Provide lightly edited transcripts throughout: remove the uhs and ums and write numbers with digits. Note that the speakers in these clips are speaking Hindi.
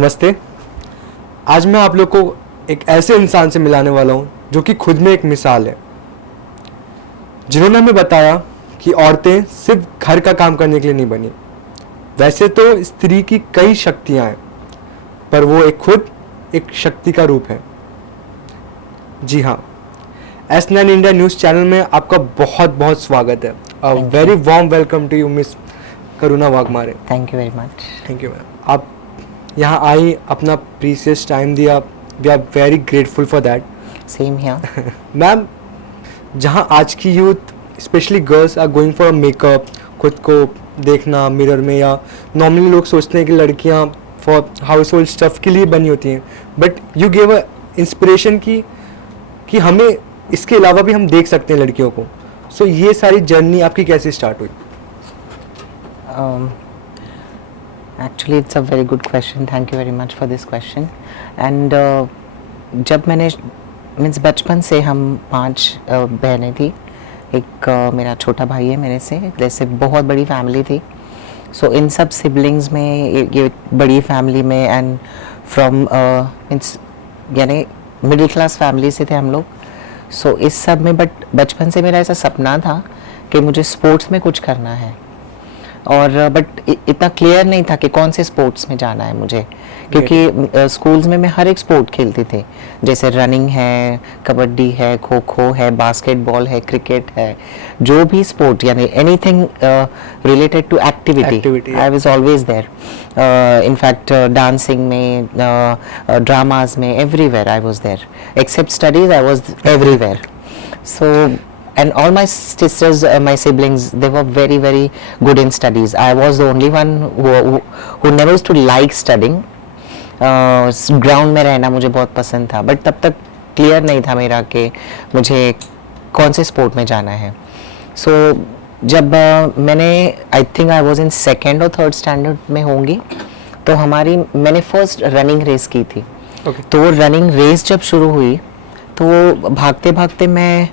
नमस्ते। आज मैं आप लोग को एक ऐसे इंसान से मिलाने वाला हूँ जो कि खुद में एक मिसाल है, जिन्होंने हमें बताया कि औरतें सिर्फ घर का काम करने के लिए नहीं बनी। वैसे तो स्त्री की कई शक्तियाँ हैं, पर वो खुद एक शक्ति का रूप है। जी हाँ, S9 इंडिया न्यूज़ चैनल में आपका बहुत बहुत स्वागत है। A very warm welcome to you miss Karuna Waghmare. Thank you very much. Thank you ma'am. आप यहाँ आई, अपना प्रीशियस टाइम दिया। We are very grateful for that. Same here. Ma'am, जहाँ आज की youth specially girls are going for makeup, खुद को देखना मिरर में, या नॉर्मली लोग सोचते हैं कि लड़कियाँ फॉर हाउस होल्ड स्टफ के लिए बनी होती हैं, but you give a inspiration कि हमें इसके अलावा भी हम देख सकते हैं लड़कियों को। सो ये सारी जर्नी आपकी कैसे स्टार्ट हुई? Actually it's a very good question, thank you very much for this question. And जब मैंने मीन्स बचपन से हम 5 बहनें थी। एक मेरा छोटा भाई है मेरे से, जैसे बहुत बड़ी फैमिली थी। सो इन सब सिबलिंग्स में ये बड़ी फैमिली में एंड फ्रॉम मीन्स यानी मिडिल क्लास फैमिली से थे हम लोग। सो इस सब में बट बचपन से मेरा ऐसा सपना था कि मुझे स्पोर्ट्स में कुछ करना है, और बट इतना क्लियर नहीं था कि कौन से स्पोर्ट्स में जाना है मुझे, क्योंकि स्कूल्स में मैं हर एक स्पोर्ट खेलती थी, जैसे रनिंग है, कबड्डी है, खो खो है, बास्केटबॉल है, क्रिकेट है, जो भी स्पोर्ट यानी anything related to activity I was always there. In fact dancing में, ड्रामाज में, everywhere I was there, except studies I was everywhere. So and all my sisters, my siblings, they were very very good in studies. I was the only one who never used to like studying. Ground में रहना मुझे बहुत पसंद था, बट तब तक क्लियर नहीं था मेरा कि मुझे कौन से स्पोर्ट में जाना है। सो जब मैंने I think I was in 2nd और 3rd स्टैंडर्ड में होंगी, तो मैंने फर्स्ट रनिंग रेस की थी। तो वो रनिंग रेस जब शुरू हुई, तो भागते भागते मैं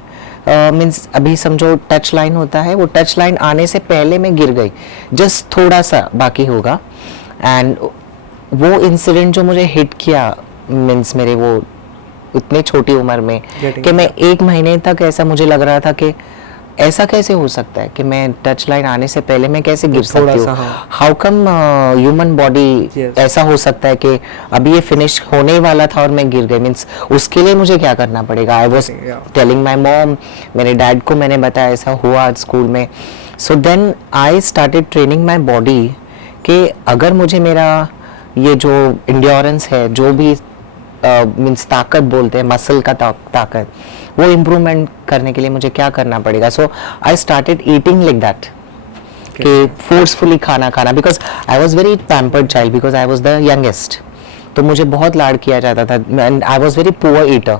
मीन्स अभी समझो टच लाइन होता है, वो टच लाइन आने से पहले मैं गिर गई, जस्ट थोड़ा सा बाकी होगा। एंड वो इंसिडेंट जो मुझे हिट किया मीन्स मेरे वो इतनी छोटी उम्र में कि मैं 1 महीने तक ऐसा मुझे लग रहा था कि ऐसा कैसे हो सकता है कि मैं टच लाइन आने से पहले मैं कैसे गिर सकती हूँ। हाउ कम ह्यूमन बॉडी ऐसा हो सकता है कि अभी ये फिनिश होने वाला था और मैं गिर गई, मीन्स उसके लिए मुझे क्या करना पड़ेगा। I was telling my mom, मेरे डैड को मैंने बताया ऐसा हुआ आज स्कूल में। So then I started training my body कि अगर मुझे मेरा ये जो इंड्योरेंस है, जो भी मीन्स ताकत बोलते हैं, मसल का ताकत, वो इम्प्रूवमेंट करने के लिए मुझे क्या करना पड़ेगा। So I started eating like that, कि फोर्सफुली खाना, because I was very pampered child, because I was the youngest. तो मुझे बहुत लाड किया जाता था, and I was very poor eater,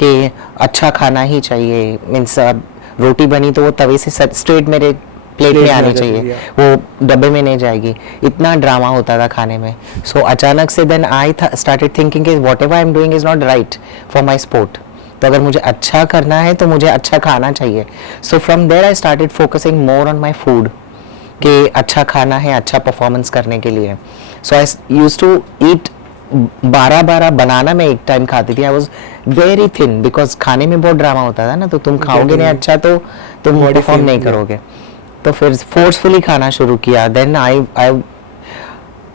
कि अच्छा खाना ही चाहिए। मीन्स रोटी बनी तो वो तवे से स्ट्रेट मेरे प्लेट में आनी चाहिए, वो डब्बे में नहीं जाएगी। इतना ड्रामा होता था खाने में। सो अचानक से देन आई स्टार्टेड थिंकिंग कि what ever I am doing is not right for my sport. तो अगर मुझे अच्छा करना है तो मुझे अच्छा खाना चाहिए। So from there I started focusing more on my food, कि अच्छा खाना है अच्छा परफॉर्मेंस करने के लिए। सो आई यूज्ड टू ईट 12 बनाना मैं एक टाइम खाती थी। आई वॉज वेरी थिन, बिकॉज खाने में बहुत ड्रामा होता था ना, तो तुम खाओगे नहीं अच्छा तो तुम परफॉर्म नहीं करोगे। तो फिर फोर्सफुली खाना शुरू किया। देन आई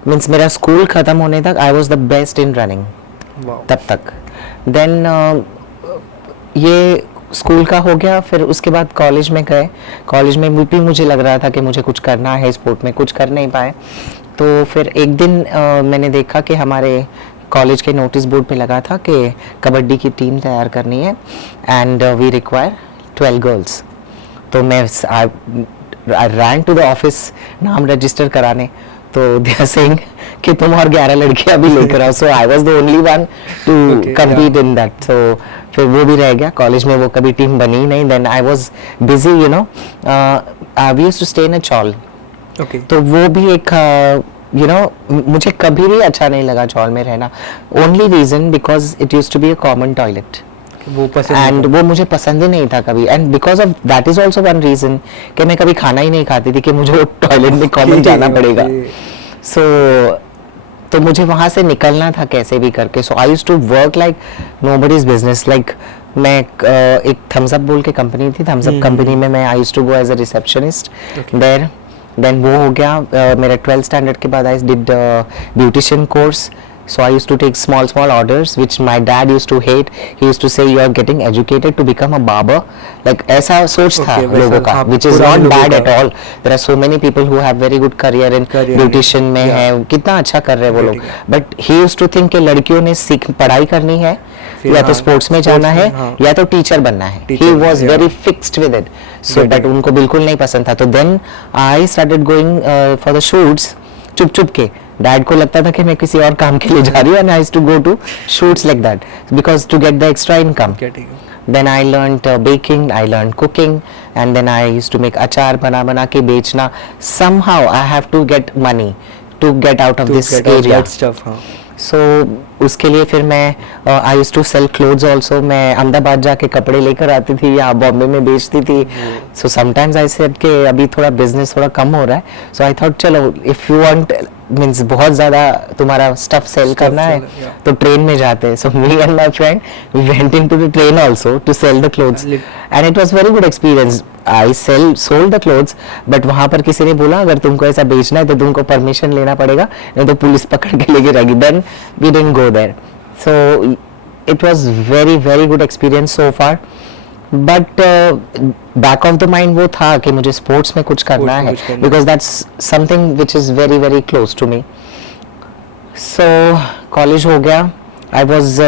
मीन्स मेरा स्कूल खत्म होने तक आई was the best in running तब तक। देन ये स्कूल का हो गया, फिर उसके बाद कॉलेज में गए। कॉलेज में भी मुझे लग रहा था कि मुझे कुछ करना है, स्पोर्ट में कुछ कर नहीं पाए। तो फिर एक दिन मैंने देखा कि हमारे कॉलेज के नोटिस बोर्ड पे लगा था कि कबड्डी की टीम तैयार करनी है, एंड वी रिक्वायर 12 गर्ल्स। तो मैं आई रैन टू द ऑफिस नाम रजिस्टर कराने, तो दे आर सेइंग कि तुम और 11 लड़कियां भी लेकर आओ। So I was the only one to compete in that. सो फिर वो भी रह गया, कॉलेज में वो कभी टीम बनी ही नहीं। Then I was busy, you know, we used to stay in a chawl. तो वो भी एक यू नो मुझे कभी भी अच्छा नहीं लगा चॉल में रहना। Only reason because it used to be a common toilet, and वो मुझे पसंद ही नहीं था कभी। And because of that is also one reason कि मैं कभी खाना ही नहीं खाती थी कि मुझे वो टॉयलेट में कॉमन जाना पड़ेगा। सो तो मुझे वहाँ से निकलना था कैसे भी करके. So I used to work like nobody's business. Like मैं एक थम्स अप बोल के कंपनी थी, थम्स अप कंपनी में मैं I used to go as a receptionist there. Then वो हो गया. मेरा 12th स्टैंडर्ड के बाद I did beautician course. So I used to take small orders which my dad used to hate. He used to say you are getting educated to become a barber. Like ऐसा सोच था लोगों का, which is not bad at all. There are so many people who have very good career in beautician में है, कितना अच्छा कर रहे हैं वो लोग. But he used to think कि लड़कियों ने पढ़ाई करनी है, या तो स्पोर्ट्स में जाना है, या तो टीचर बनना है. He was very fixed with it. So but उनको बिल्कुल नहीं पसंद था. तो then I started going for the shoots चुप के. डैड को लगता था कि मैं किसी और काम के लिए जा रही हूँ, and I used to go to shoots like that because to get the extra income. Then I learned baking, I learned cooking, and then I used to make अचार बना के बेचना. Somehow I have to get money to get out of this area. So उसके लिए फिर मैं I used to sell clothes also. मैं अहमदाबाद जाके कपड़े लेकर आती थी या बॉम्बे में बेचती थी. So sometimes I said कि अभी थोड़ा business थोड़ा कम हो रहा है. So I thought चलो if you want means बहुत ज़्यादा तुम्हारा स्टफ सेल करना है तो ट्रेन में जाते हैं. So me and my friend we went into the train also to sell the clothes and it was very good experience. I sold the clothes but वहाँ पर किसी ने बोला अगर तुमको ऐसा बेचना है तो तुमको परमिशन लेना पड़ेगा, नहीं तो पुलिस पकड़ के लेके जाएगी. Then we didn't go there. So it was very good experience so far. But back of the mind वो था कि मुझे स्पोर्ट्स में कुछ करना है because that's something which is very close to me. So college हो गया. I was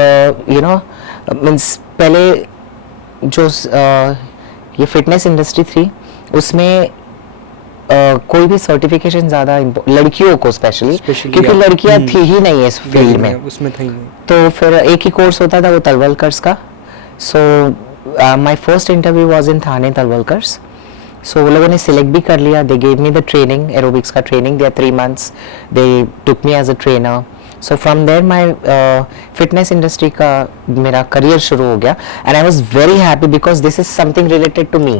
means पहले जो ये फिटनेस इंडस्ट्री थी उसमें कोई भी सर्टिफिकेशन ज़्यादा लड़कियों को स्पेशली क्योंकि लड़कियां थी ही नहीं है इस फील्ड में, उसमें थी नहीं. तो फिर एक ही कोर्स होता था वो तलवलकर्स का. So my first interview was in Thane Talwalkars. So वो लोगों ने सिलेक्ट भी कर लिया. They gave me the training, aerobics का ट्रेनिंग. They 3 months they took me as a trainer. So from there my fitness industry का मेरा करियर शुरू हो गया. And I was very happy because this is something related to me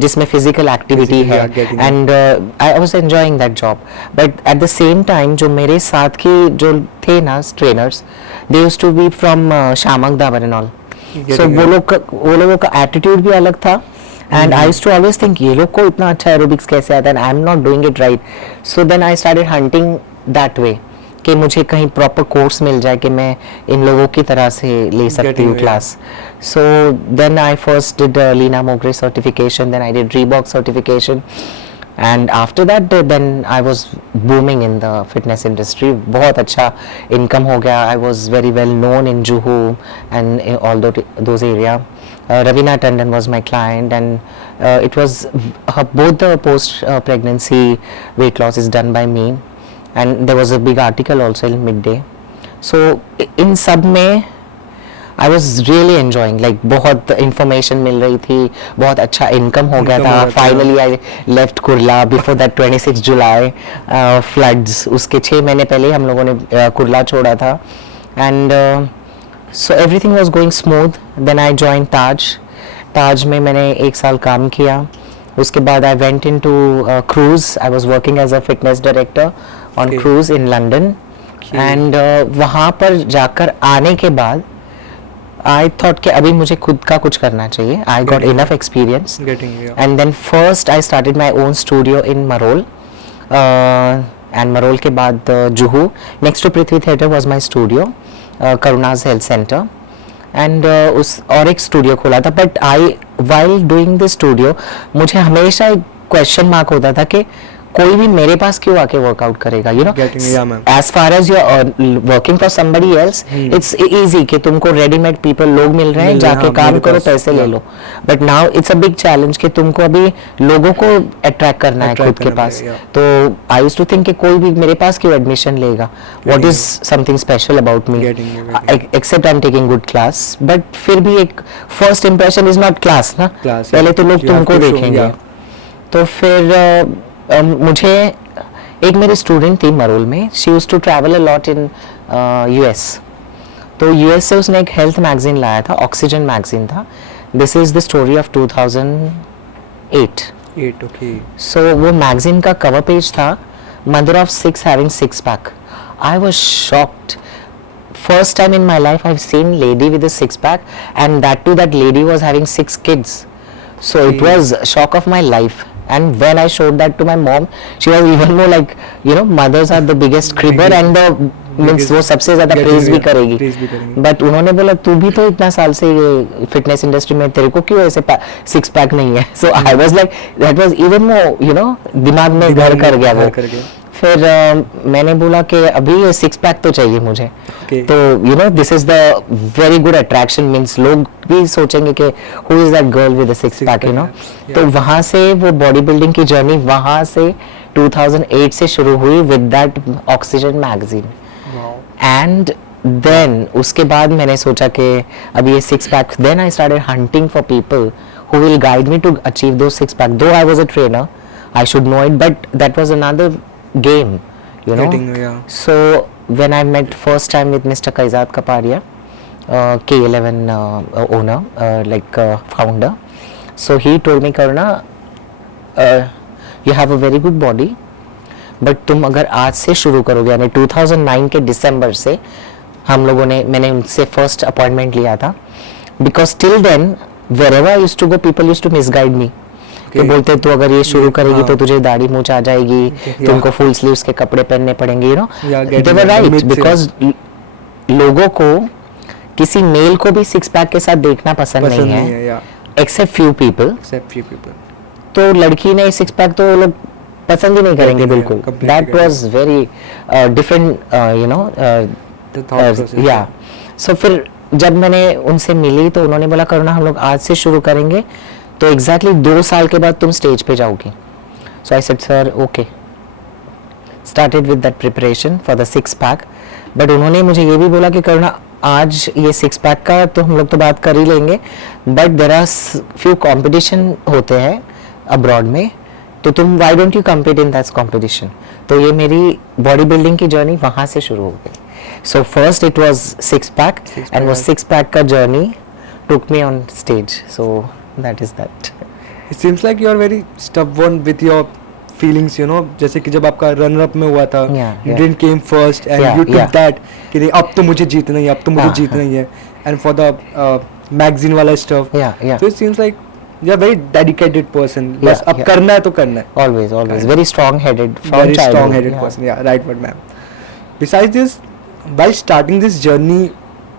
जिसमें फिजिकल एक्टिविटी है and I was enjoying that job. But at the same time जो मेरे साथ की जो थे ना trainers, they used to be from Shiamak Davar and all. So वो लोगों का एटीट्यूड भी अलग था. And I used to always think ये लोग को इतना अच्छा एरोबिक्स कैसे आता है and I'm not doing it right. So then I started hunting that way कि मुझे कहीं प्रॉपर कोर्स मिल जाए कि मैं इन लोगों की तरह से ले सकती हूँ class. So then I first did Lina Mogre certification, then I did Reebok certification. And after that then I was booming in the fitness industry. बहुत अच्छा income हो गया. I was very well known in Juhu and in all those area. Ravina Tandon was my client and it was both the post pregnancy weight loss is done by me and there was a big article also in Midday. So in सब में I was really enjoying, like बहुत information मिल रही थी, बहुत अच्छा income हो गया था. Finally I left Kurla before that 26 July floods. उसके 6 महीने पहले हम लोगों ने कुर्ला छोड़ा था and so everything was going smooth. Then I joined Taj में मैंने 1 साल काम किया. उसके बाद I went into cruise. I was working as a fitness director on cruise in London. And वहाँ पर जाकर आने के बाद I thought कि अभी मुझे खुद का कुछ करना चाहिए. I got enough experience. And then first I started my own studio in Marol. And Marol के बाद Juhu. Next to Prithvi Theatre was my studio. Karuna's Health Center. And उस और एक स्टूडियो खोला था. But while doing the studio मुझे हमेशा एक क्वेश्चन मार्क होता था कि कोई भी मेरे पास क्यों आके वर्कआउट करेगा. You know as far as you are working for somebody else it's easy कि तुमको रेडीमेड पीपल लोग मिल रहे हैं, जाके काम करो, पैसे ले लो. But now it's a big challenge कि तुमको अभी लोगों को अट्रैक्ट करना है खुद के पास. तो आई यूज्ड टू थिंक कि कोई भी मेरे पास क्यों एडमिशन लेगा. What is something special about me except I am taking good class. But फिर भी एक first impression is not class ना. पहले तो लोग तुमको देखेंगे. तो फिर मुझे एक मेरी स्टूडेंट थी मरोल में. She used to travel a lot in US. तो US से उसने एक हेल्थ मैगजीन लाया था, ऑक्सीजन मैगजीन था. This is the story of 2008. सो वो मैगजीन का कवर पेज था mother of 6 having 6 pack. I was shocked. First time in my life I've seen lady with a six pack, and that too that lady was having 6 kids. So it was a shock of my life. And when I showed that to my mom, she was even more like, mothers are the biggest cribber and the means वो सबसे ज्यादा प्रेज भी करेगी. बट उन्होंने बोला तू भी तो इतना साल से ये फिटनेस इंडस्ट्री में, तेरे को क्यों ऐसे 6 पैक नहीं है. So I was like that was even more दिमाग में घर कर गया वो. फिर मैंने बोला कि अभी ये 6 पैक तो चाहिए मुझे. तो this is the very good attraction. Means लोग भी सोचेंगे कि who is that girl with 6 pack तो वहां से वो बॉडी बिल्डिंग की जर्नी वहां से 2008 से शुरू हुई with that oxygen magazine. And then उसके बाद मैंने सोचा कि अभी ये 6 pack. Then I started hunting for people who will guide me to achieve those 6 pack. Though I was a trainer, I should know it, but that was another game, So when I met first time with Mr. Kaizad Kaparia, K11 owner, founder, so he told me, Karuna, you have a very good body, but तुम अगर आज से शुरू करोगे, यानी 2009 के दिसंबर से मैंने उनसे फर्स्ट अपॉइंटमेंट लिया था, because till then wherever I used to go, people used to misguide me. तो बोलते तू अगर ये शुरू करेगी तो तुझे दाढ़ी मूंछ आ जाएगी, तुमको फुल स्लीव्स के कपड़े पहनने पड़ेंगे, they were right, because लोगों को किसी मेल को भी 6 पैक के साथ देखना पसंद नहीं है, except few people. तो लड़की ने 6 पैक तो लोग पसंद ही नहीं करेंगे बिल्कुल. That was very different, yeah. So फिर जब मैंने उनसे मिली तो उन्होंने बोला, करुणा हम लोग आज से शुरू करेंगे तो एग्जैक्टली 2 साल के बाद तुम स्टेज पे जाओगी. So I said sir okay. Started with that preparation for the 6 pack. But उन्होंने मुझे ये भी बोला कि करुणा आज ये 6 पैक का तो हम लोग तो बात कर ही लेंगे, but there are few competition होते हैं अब्रॉड में, तो तुम why don't you compete in that competition. तो ये मेरी बॉडी बिल्डिंग की जर्नी वहाँ से शुरू हो गई. So first it was 6 pack, and वो 6 pack का journey took me on stage. So that is that. It seems like you are very stubborn with your feelings, जैसे कि जब आपका runner up में हुआ था, you didn't came first and you took that कि नहीं अब तो मुझे जीतना ही है, अब तो मुझे जीतना ही है, and for the magazine वाला stuff. So it seems like you are very dedicated person. बस अब करना है तो करना है. Always very strong headed. Very strong headed person. Yeah, right word, ma'am. Besides this, while starting this journey,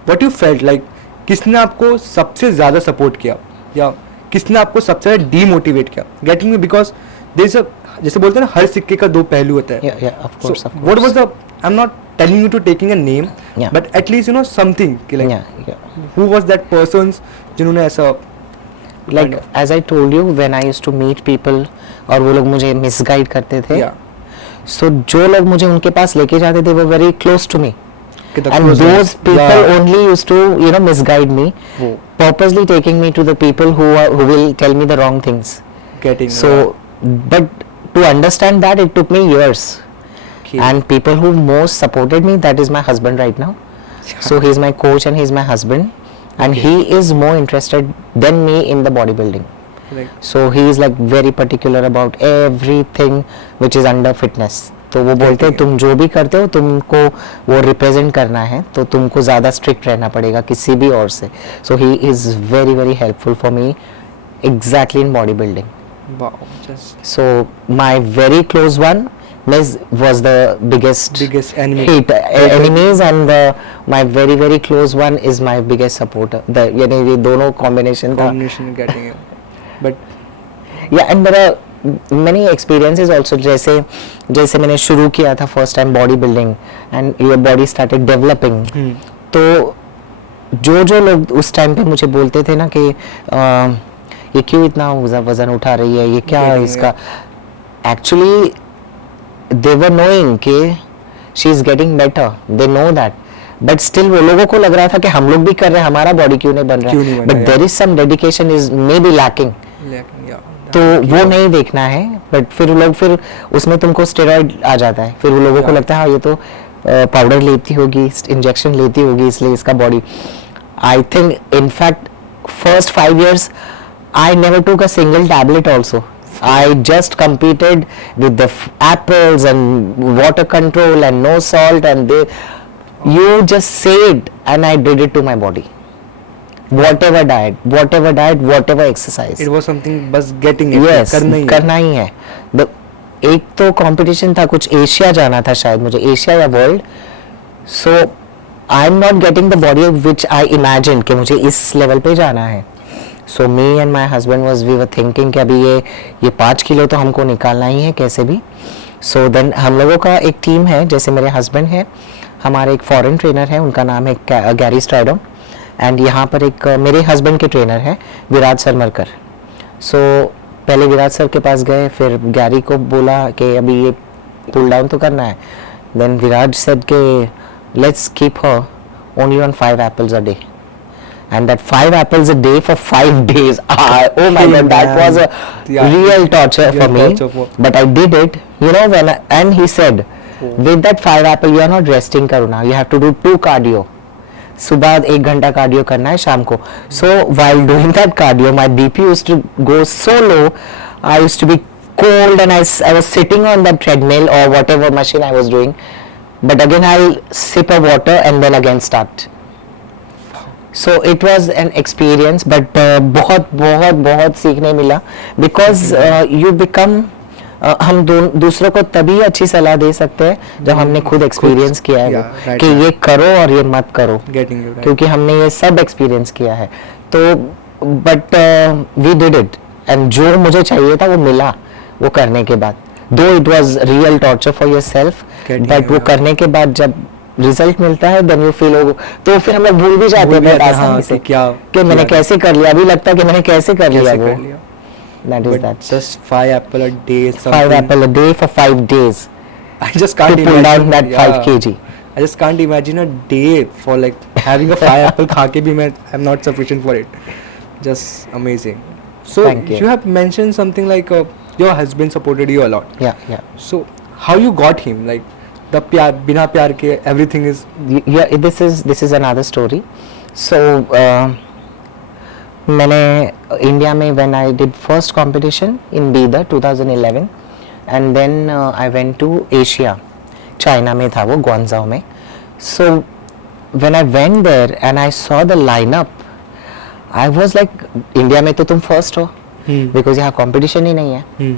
what you felt like, किसने आपको सबसे ज़्यादा सपोर्ट किया या किसने आपको सबसे ज़्यादा डीमोटिवेट किया? Getting me, because there is a, जैसे बोलते हैं ना, हर सिक्के का 2 पहलू होता है. Of course. What was the, I'm not telling you to taking a name, but at least something like who was that persons जिन्होंने ऐसा like as I told you, when I used to meet people और वो लोग मुझे misguide करते थे, so जो लोग मुझे उनके पास लेके जाते थे, वो very close to me. And those people only used to misguide me, purposely taking me to the people who will tell me the wrong things. But to understand that, it took me years. And people who most supported me, that is my husband right now. So he is my coach and he is my husband, and he is more interested than me in the bodybuilding. So he is like very particular about everything which is under fitness. तो वो बोलते हैं तुम जो भी करते हो तुमको वो रिप्रेजेंट करना है, तो तुमको ज़्यादा स्ट्रिक्ट रहना पड़ेगा किसी भी और से. So he is very very helpful for me exactly in body building. So my very close one was the biggest enemies, and my very close one is my biggest supporter. यानी ये दोनों combination getting it. But and there are many experiences also. जैसे मैंने शुरू किया था first time body building and your body started developing. तो जो लोग उस टाइम पे मुझे बोलते थे ना कि ये क्यों इतना वजन उठा रही है, ये क्या है इसका, actually they were knowing कि she is getting better, they know that, but still वो लोगों को लग रहा था कि हम लोग भी कर रहे हैं, हमारा बॉडी क्यों नहीं बन रहा है, but there is some dedication is maybe lacking. तो वो नहीं देखना है. बट फिर उसमें तुमको स्टेरॉइड आ जाता है, फिर वो लोगों को लगता है हाँ ये तो पाउडर लेती होगी, इंजेक्शन लेती होगी, इसलिए इसका body. I think in fact first 5 years I never took a single tablet also. I just competed with the apples and water control and no salt and they, you just say it and I did it to my body. Whatever diet, whatever exercise. It was something बस getting it. Yes, करना ही है. करना ही है. The एक तो कंपटीशन था, कुछ एशिया जाना था शायद मुझे, एशिया या world. So I am not getting the body which I imagine कि मुझे इस लेवल पे जाना है. So me and my husband was we were thinking कि अभी ये 5 किलो तो हमको निकालना ही है कैसे भी. सो देन हम लोगों का एक टीम है, जैसे मेरे हस्बैंड है, हमारे एक फॉरेन ट्रेनर है, उनका नाम है गैरी स्ट्राइडो, एंड यहाँ पर एक मेरे हस्बैंड के ट्रेनर है विराज सरमरकर. सो पहले विराज सर के पास गए, फिर गैरी को बोला कि अभी ये पुल डाउन तो करना है. देन विराज सेड के let's keep her only on 5 apples a day. And that 5 apples a day for 5 days. Oh my God, that was a real torture for me. But I did it. You know when and he said, with that 5 apple you are not resting Karuna. You have to do 2 cardio. सुबह 1 घंटा कार्डियो करना है शाम को. So while doing that cardio, my BP used to go so low. I used to be cold and I was sitting on that treadmill or whatever machine I was doing. But again I'll sip a water and then again start. So it was an experience, but बहुत सीखने मिला because you become हम दूसरों को तभी अच्छी सलाह दे सकते हैं जब हमने खुद एक्सपीरियंस किया है वो कि ये करो और ये मत करो, क्योंकि हमने ये सब एक्सपीरियंस किया है. तो but we did it and जो मुझे चाहिए था वो मिला वो करने के बाद. दो it was real torture for yourself, but वो करने के बाद जब रिजल्ट मिलता है देन यू फील हो, तो फिर हम लोग भूल भी जाते हैं बहुत आसानी से कि मैंने कैसे कर लिया. अभी लगता है कि मैंने कैसे कर लिया वो. That is that. Just 5 apple a day. 5 apple a day for 5 days. I just can't to pull down that 5 kg. I just can't imagine a day for like having a 5 apple खा के भी मैं I'm not sufficient for it. Just amazing. So Thank you. You have mentioned something like your husband supported you a lot. Yeah. So how you got him, like the प्यार बिना प्यार के everything is. Yeah, this is another story. So मैंने इंडिया में when I did first competition in Bidar 2011 and then I went to Asia. China में था वो, ग्वांगझाओ में. So when I went there and I saw the lineup, I was like, India में तो तुम फर्स्ट हो because यहाँ competition ही नहीं है.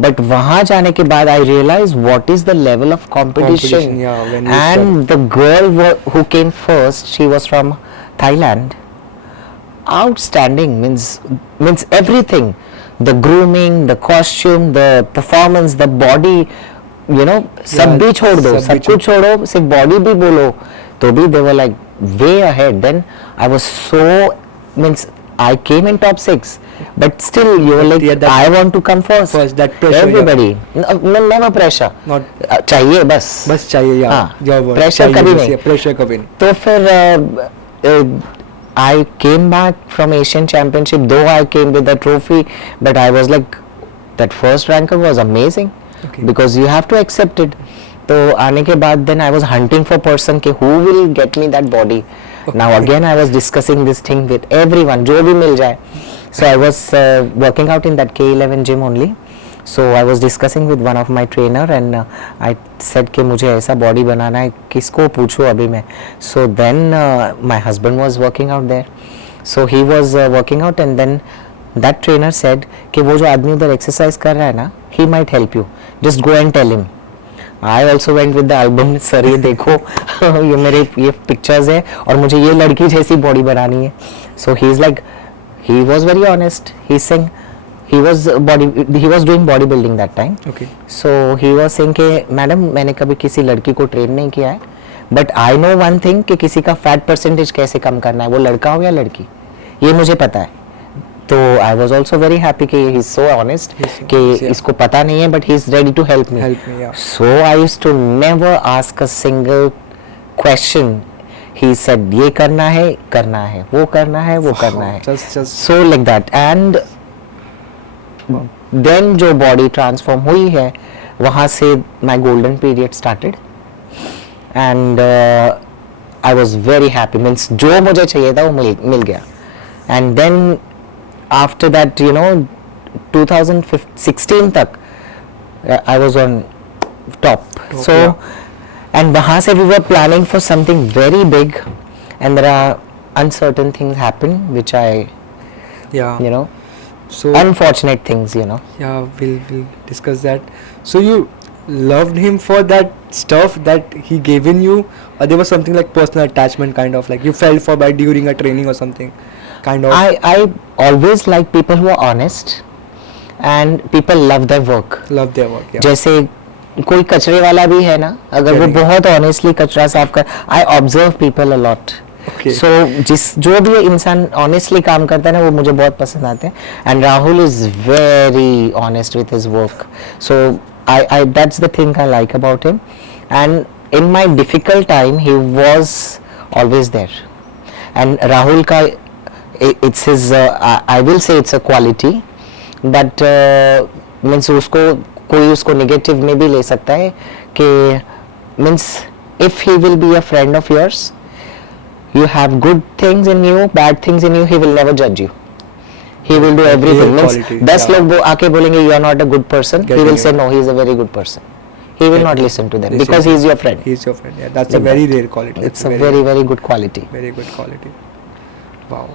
But वहाँ जाने के बाद I realized what is the level of competition. And the girl who came first, she was from Thailand. Outstanding, means everything, the grooming, the costume, the performance, the body, you know, सब भी छोड़ दो, सब कुछ छोड़ो, सिर्फ body भी बोलो तो भी they were like way ahead. Then I was so, I came in top 6, but still you were like I want to come first. That pressure. Everybody, no, never pressure. Not चाहिए बस चाहिए यार. Pressure कभी नहीं. Pressure कभी नहीं. तो फिर I came back from Asian Championship, though I came with a trophy, but I was like, that first ranker was amazing. Okay. Because you have to accept it. तो आने के बाद then I was hunting for person कि who will get me that body. Okay. Now again I was discussing this thing with everyone, जो भी मिल जाए. So I was working out in that K11 gym only. So I was discussing with one of my trainer and I said कि मुझे ऐसा body बनाना है, किसको पूछूं अभी मैं. So then my husband was working out there. So he was working out and then that trainer said कि वो जो आदमी उधर exercise कर रहा है ना, he might help you. Just go and tell him. I also went with the album. Sir ये देखो ये मेरे ये pictures है और मुझे ये लड़की जैसी body बनानी है. So he's like, he was very honest. He's saying he was doing bodybuilding that time. Okay. So he was saying कि मैडम मैंने कभी किसी लड़की को ट्रेन नहीं किया है, but I know one thing कि किसी का फैट परसेंटेज कैसे कम करना है, वो लड़का हो या लड़की, ये मुझे पता है. तो I was also very happy कि he is so honest कि इसको पता नहीं है, but he is ready to help me. Yeah. So I used to never ask a single question. He said ये करना है, वो करना है, वो करना है. Just so like that. And then जो बॉडी ट्रांसफॉर्म हुई है वहाँ से my golden period started and I was very happy. Means जो मुझे चाहिए था वो मिल गया. And then after that you know 2016 तक I was on top. So yeah. and वहाँ से we were planning for something very big, and there are uncertain things happen which I, Yeah. you know, So unfortunate things, you know. yeah, we'll discuss that. So you loved him for that stuff that he given you, or there was something like personal attachment, kind of like you felt for by during a training or something, kind of. I always like people who are honest and people love their work. Love their work. Yeah. जैसे कोई कचरे वाला भी है ना, अगर वो Correct. बहुत ऑनेस्टली कचरा साफ कर, I observe people a lot. Okay. सो जो भी इंसान ऑनेस्टली काम करता है ना, वो मुझे बहुत पसंद आते हैं. And Rahul is very honest with his work. So I that's the thing I like about him. And in my difficult time he was always there. And Rahul का it's his, I will say it's a quality that means उसको कोई उसको नेगेटिव में भी ले सकता है कि means if he will be a friend of yours, you have good things in you, bad things in you, he will never judge you. He will do everything. Means quality, 10 yeah. लोग आके बोलेंगे you are not a good person, he Getting will you. say no, he is a very good person. He will not Getting listen to them Listen. because he is your friend. He's your friend. Yeah, that's a Like very that. rare quality. It's a very, very good quality. very good quality. Wow.